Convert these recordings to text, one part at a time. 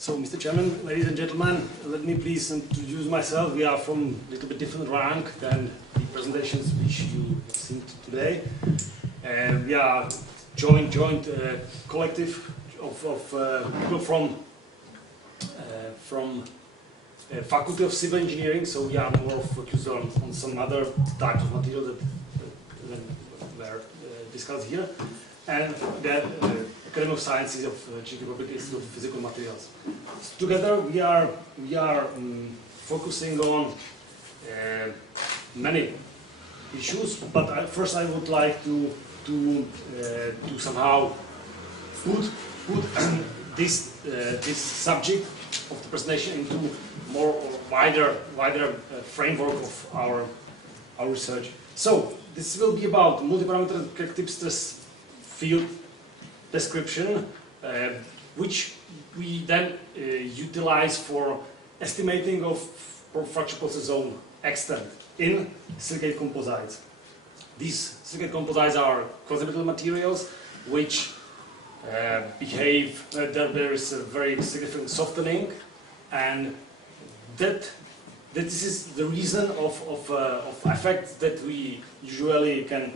So, Mr. Chairman, ladies and gentlemen, let me please introduce myself. We are from a little bit different rank than the presentations which you have seen today. We are joint collective of people from Faculty of Civil Engineering. So we are more focused on some other types of material that were discussed here, and the Academy of Sciences of Czech Republic Institute of Physical Materials. Together we are focusing on many issues, but first I would like to somehow put this subject of the presentation into more wider framework of our research. So this will be about multi-parameter crack tip stress field description, which we then utilize for estimating of fracture process zone extent in silicate composites. These silicate composites are quasi-brittle materials which behave, there is a very significant softening, and that this is the reason of effects that we usually can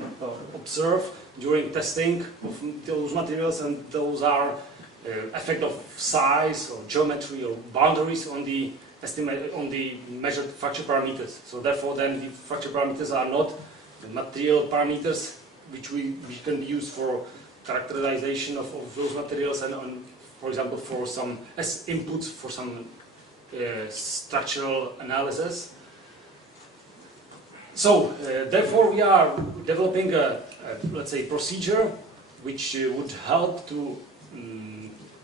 observe during testing of those materials, and those are effect of size or geometry or boundaries on the measured fracture parameters. So therefore then the fracture parameters are not the material parameters which can be used for characterization of those materials and for example for some as inputs for some structural analysis. So therefore we are developing a let's say procedure which would help to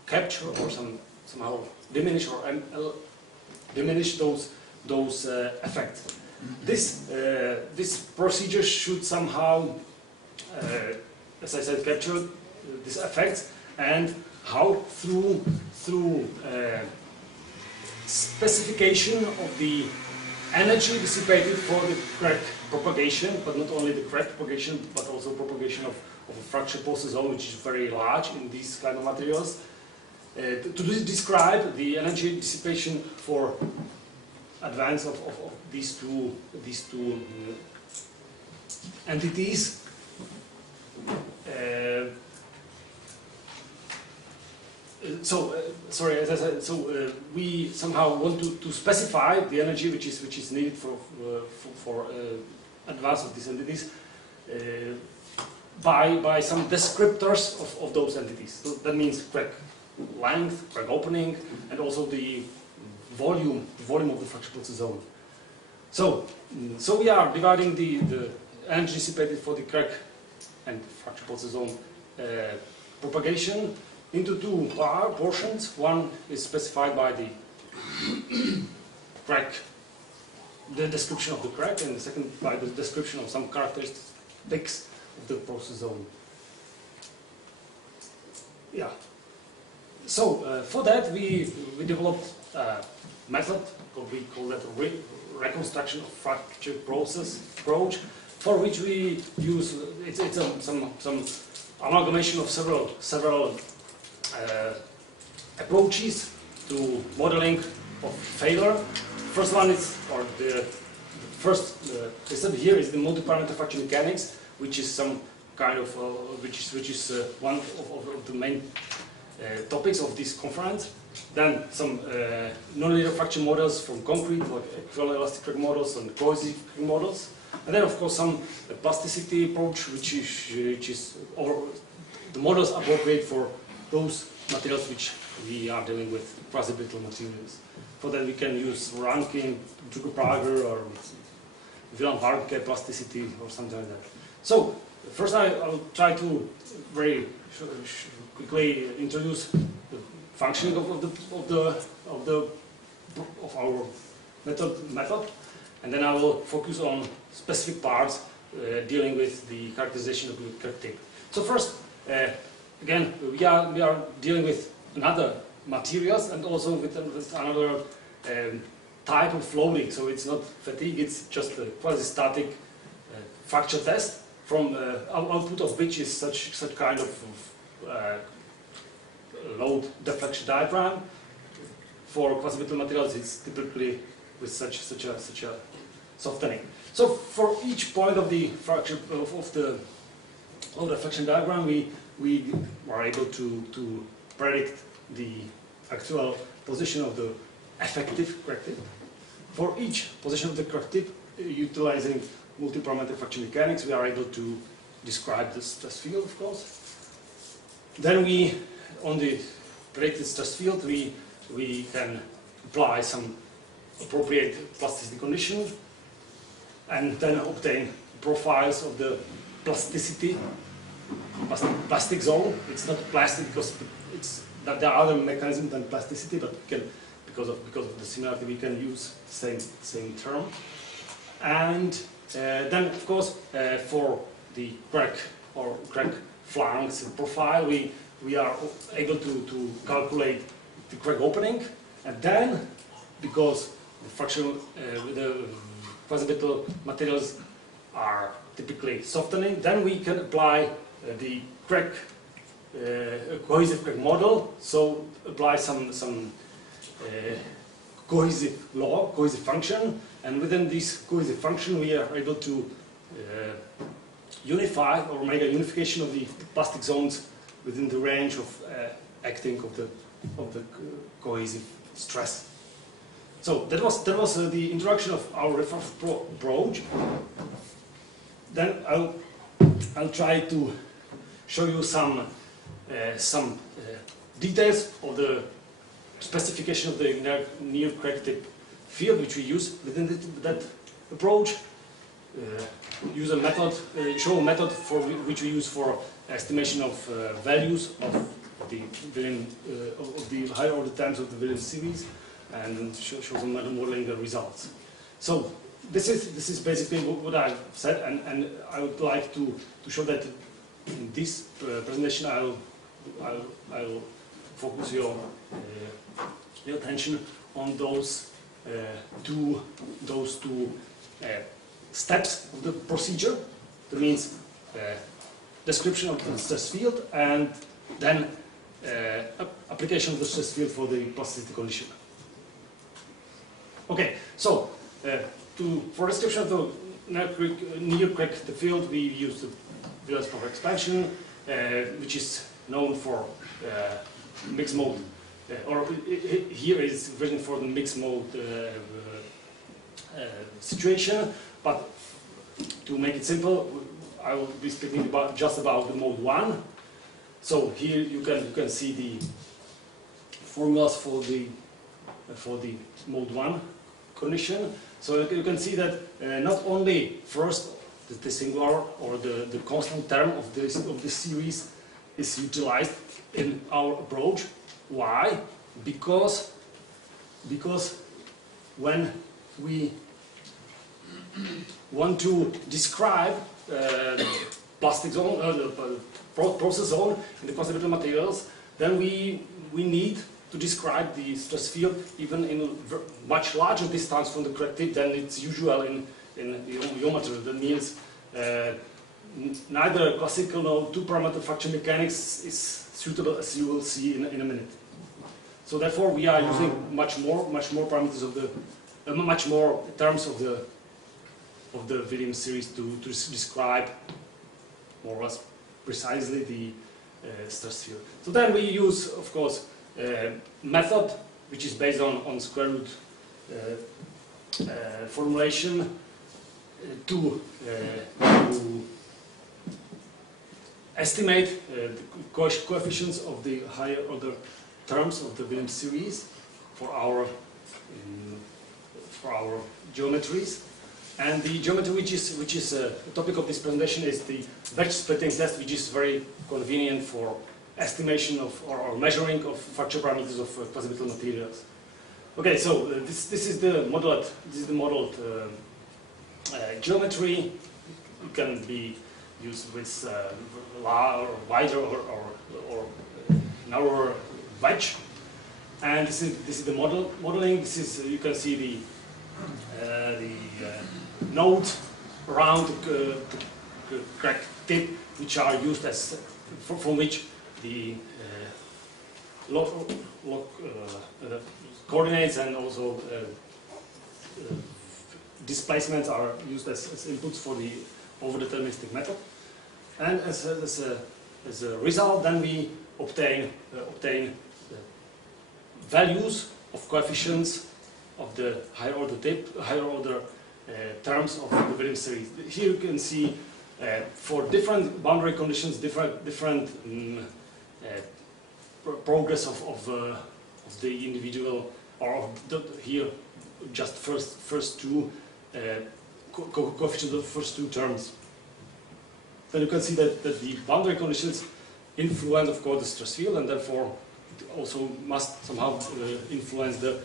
capture or somehow diminish or diminish those effects. This procedure should somehow, as I said, capture these effects, and how through specification of the energy dissipated for the crack propagation, but not only the crack propagation, but also propagation of a fracture process zone, which is very large in these kind of materials. To describe the energy dissipation for advance of these two entities. Sorry, as I said, we somehow want to specify the energy which is needed for advance of these entities by some descriptors of those entities. So that means crack length, crack opening, and also the volume of the fracture process zone. So we are dividing the energy dissipated for the crack and fracture process zone propagation into two portions. One is specified by the crack, the description of the crack, and the second by the description of some characteristics of the process zone. Yeah. So for that we developed a method, we call that reconstruction of fracture process approach, for which we use some amalgamation of several approaches to modeling of failure. First one is, or the first step here is the multi-parameter fracture mechanics, which is some kind of which is one of the main topics of this conference. Then some non-linear fracture models from concrete, like equivalent elastic crack models and cohesive crack models, and then of course some plasticity approach, which is or the models appropriate for those materials which we are dealing with, quasi-brittle materials. For that we can use Rankin, Drucker-Prager, or Wieland-Warnke plasticity or something like that. So first I will try to very quickly introduce the functioning of our method, and then I will focus on specific parts dealing with the characterization of the crack tip. So first, again, we are dealing with another materials and also with another type of loading. So it's not fatigue; it's just a quasi-static fracture test, from output of which is such kind of load deflection diagram, for quasi-brittle materials, it's typically with such a softening. So for each point of the fracture of the fraction diagram, we are able to predict the actual position of the effective crack tip. For each position of the crack tip, utilizing multi-parametric fracture mechanics, we are able to describe the stress field, of course. Then on the predicted stress field, we can apply some appropriate plasticity conditions and then obtain profiles of the plastic zone. It's not plastic because there are other mechanisms than plasticity, but because of the similarity, we can use the same term. And then, of course, for the crack flanks profile, we are able to calculate the crack opening, and then, because the quasi-brittle materials are typically softening, then we can apply the cohesive crack model. So apply some cohesive function, and within this cohesive function, we are able to unify or make a unification of the plastic zones within the range of acting of the cohesive stress. So that was the introduction of our reference approach. Then I'll try to show you some details of the specification of the near crack tip field which we use within that approach. Use a method, show a method for which we use for estimation of values of the William of the higher order terms of the Williams series, and show some modeling the results. So this is basically what I've said, and I would like to show that in this presentation I'll focus your attention on those two steps of the procedure. That means description of the stress field and then application of the stress field for the plasticity condition. Okay, so for description of the near crack the field, we use the Williams proper expansion, which is known for mixed mode, or here is written for the mixed mode situation. But to make it simple, I will be speaking just about the mode 1. So here you can see the formulas for the mode 1 condition. So you can see that not only first the singular or the constant term of the series is utilized in our approach. Why? Because when we want to describe plastic zone, the process zone in the quasi-brittle materials, then we need to describe the stress field even in a much larger distance from the crack tip than it's usual in your material. That means neither classical nor two-parameter fracture mechanics is suitable, as you will see in a minute. So therefore, we are using much more parameters of the much more terms of the Williams series to describe more or less precisely the stress field. So then we use, of course, method which is based on square root formulation to estimate the coefficients of the higher order terms of the Williams series for our geometries. And the geometry which is the topic of this presentation is the wedge splitting test, which is very convenient for estimation of or measuring of fracture parameters of quasi-brittle materials. Okay, so this is the modeled geometry. It can be used with wider or narrower wedge, and this is the modeling. This is, you can see the nodes around the crack tip, which are used as from which the coordinates and also displacements are used as inputs for the overdeterministic method. And as a result, then we obtain values of coefficients of the higher order terms of the Williams series. Here you can see for different boundary conditions, different progress of the individual, or here just first two coefficients of the first two terms. Then you can see that the boundary conditions influence, of course, the stress field, and therefore it also must somehow influence the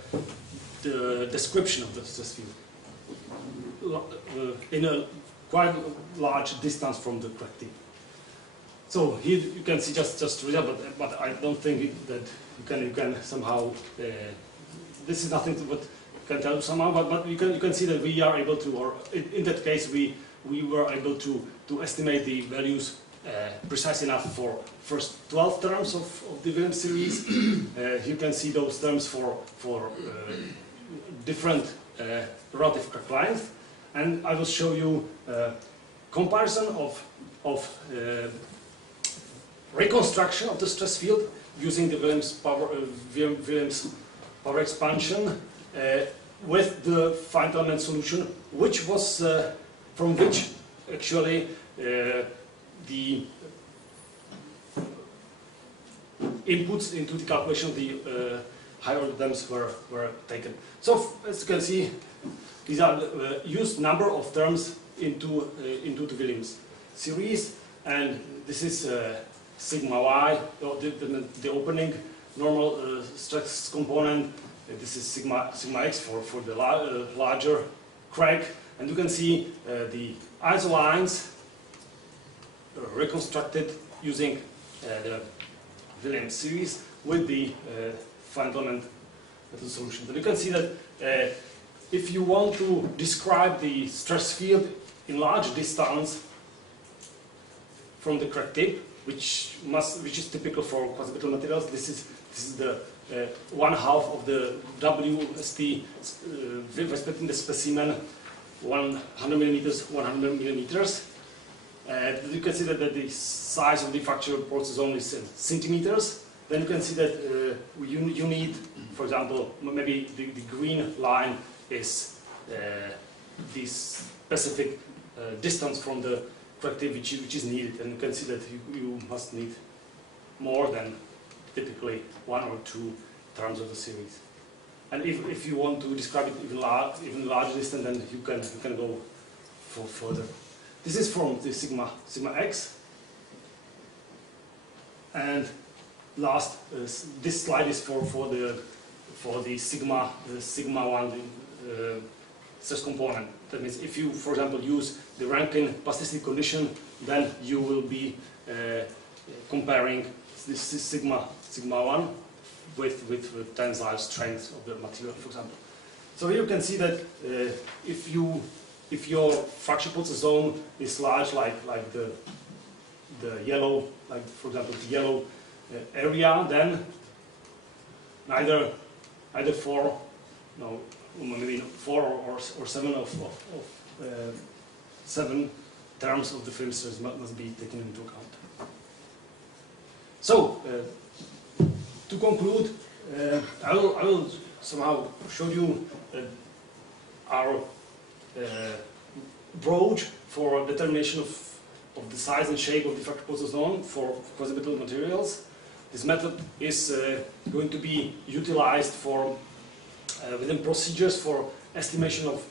description of the stress field in a quite large distance from the crack tip. So here you can see just result, but I don't think that you can somehow. This is nothing but can tell somehow, but you can see that we are able to, or in that case we were able to estimate the values precise enough for first 12 terms of the Williams series. You can see those terms for different relative crack length, and I will show you comparison of reconstruction of the stress field using the Williams power expansion with the finite element solution, which was from which actually the inputs into the calculation of the higher order terms were taken. So as you can see, these are used number of terms into the Williams series, and this is sigma y, the opening normal stress component. This is sigma x for the larger crack, and you can see the isolines reconstructed using the Williams series with the finite element solution. And you can see that if you want to describe the stress field in large distance from the crack tip, which is typical for quasi-brittle materials, this is the 1/2 of the WST respecting the specimen 100 millimeters, 100 millimeters. You can see that the size of the fracture process zone is centimeters. Then you can see that you need, for example, maybe the green line is this specific distance from the crack tip which is needed, and you can see that you must need more than typically 1 or 2 terms of the series. And if you want to describe it even larger distance, then you can go for further. This is from the sigma x. And last, this slide is for the sigma 1 stress component. That means if you, for example, use the Rankine plasticity condition, then you will be comparing this sigma 1 with tensile strength of the material, for example. So here you can see that if your fracture process zone is large, like the yellow, like for example the yellow area, then either 4 or 7 of 7 terms of the film series must be taken into account. So to conclude, I will somehow show you our approach for determination of the size and shape of the fracture process zone for quasi-brittle materials. This method is going to be utilized for within procedures for estimation of,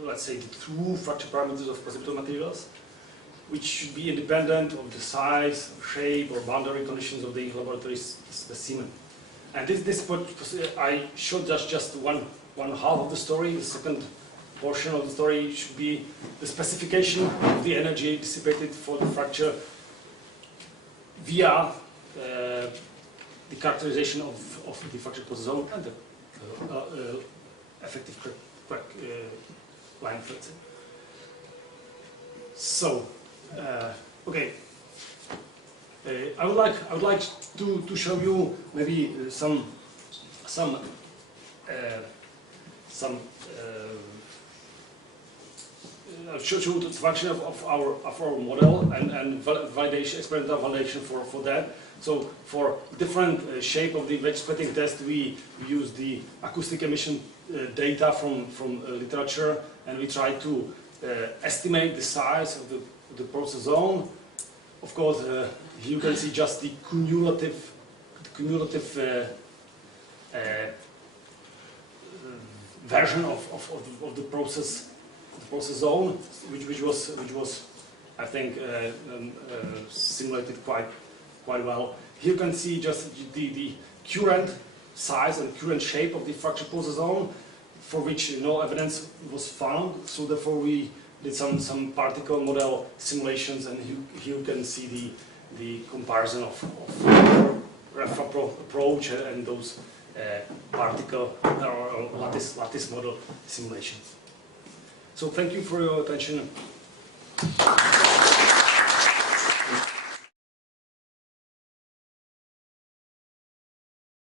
let's say, the true fracture parameters of quasi-brittle materials, which should be independent of the size, shape, or boundary conditions of the laboratory specimen. And this I showed just one half of the story. The second portion of the story should be the specification of the energy dissipated for the fracture via the characterization of the fracture process zone and the effective crack length, let's say. So, okay. I would like to show you maybe some show the function of our model and validation, experimental validation for that. So for different shape of the wedge splitting test, we use the acoustic emission data from literature, and we try to estimate the size of the process zone. Of course, you can see just the cumulative version of the process zone, which was I think simulated quite well. Here you can see just the current size and current shape of the fracture process zone, for which no evidence was found. So therefore we did some particle model simulations, and here you can see the comparison of ref approach and those particle or lattice model simulations. So thank you for your attention.